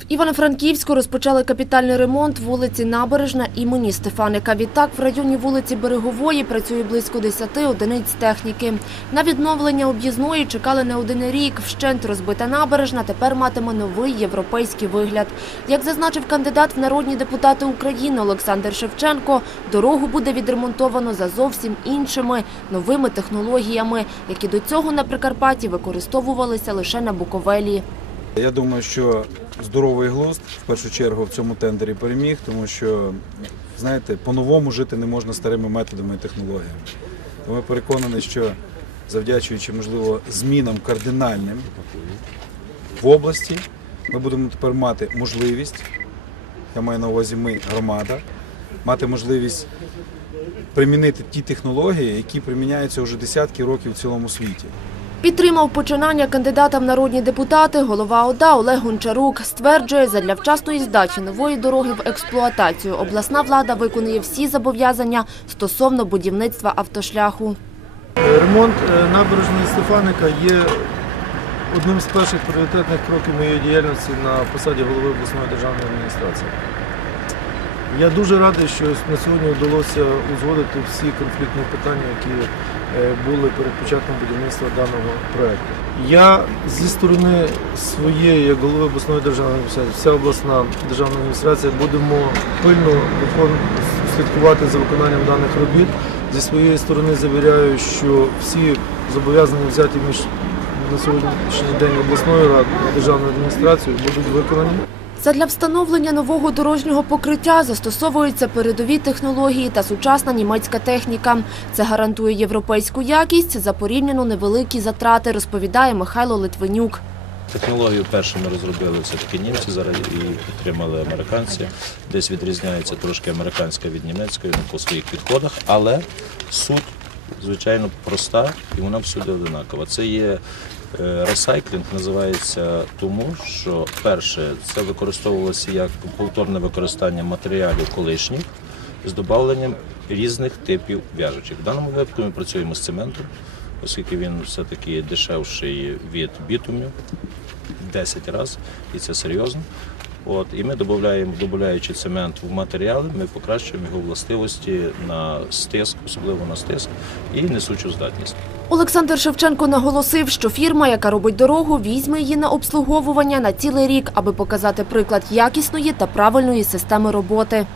В Івано-Франківську розпочали капітальний ремонт вулиці Набережна імені Стефаника. Відтак в районі вулиці Берегової працює близько 10 одиниць техніки. На відновлення об'їзної чекали не один рік. Вщент розбита набережна тепер матиме новий європейський вигляд. Як зазначив кандидат в народні депутати України Олександр Шевченко, дорогу буде відремонтовано за зовсім іншими новими технологіями, які до цього на Прикарпатті використовувалися лише на Буковелі. Я думаю, що здоровий глузд в першу чергу в цьому тендері переміг, тому що, знаєте, по-новому жити не можна старими методами і технологіями. Тому я переконаний, що завдячуючи, можливо, змінам кардинальним в області, ми будемо тепер мати можливість, я маю на увазі ми, громада, мати можливість примінити ті технології, які приміняються вже десятки років в цілому світі. Підтримав починання кандидата в народні депутати голова ОДА Олег Гончарук. Стверджує, задля вчасної здачі нової дороги в експлуатацію обласна влада виконує всі зобов'язання стосовно будівництва автошляху. Ремонт е, набережної Стефаника є одним з перших пріоритетних кроків моєї діяльності на посаді голови обласної державної адміністрації. Я дуже радий, що на сьогодні вдалося узгодити всі конфліктні питання, які були перед початком будівництва даного проєкту. Я зі сторони своєї, як голови обласної державної адміністрації, вся обласна державна адміністрація будемо пильно слідкувати за виконанням даних робіт. Зі своєї сторони завіряю, що всі зобов'язання взяті між на сьогоднішній день обласною радою державною адміністрацією будуть виконані. Задля встановлення нового дорожнього покриття застосовуються передові технології та сучасна німецька техніка. Це гарантує європейську якість за порівняно невеликі затрати, розповідає Михайло Литвинюк. Технологію першими розробили все-таки німці, зараз її підтримали американці. Десь відрізняється трошки американська від німецької ну, по своїх підходах, але суть, звичайно, проста і вона всюди одинакова. Це є е, ресайклінг, називається тому, що перше це використовувалося як повторне використання матеріалів колишніх з додавленням різних типів в'яжучих. В даному випадку ми працюємо з цементом, оскільки він все-таки дешевший від бітумів. 10 разів, і це серйозно. От, і ми додаємо, додаючи цемент в матеріали, ми покращуємо його властивості на стиск, особливо на стиск, і несучу здатність. Олександр Шевченко наголосив, що фірма, яка робить дорогу, візьме її на обслуговування на цілий рік, аби показати приклад якісної та правильної системи роботи.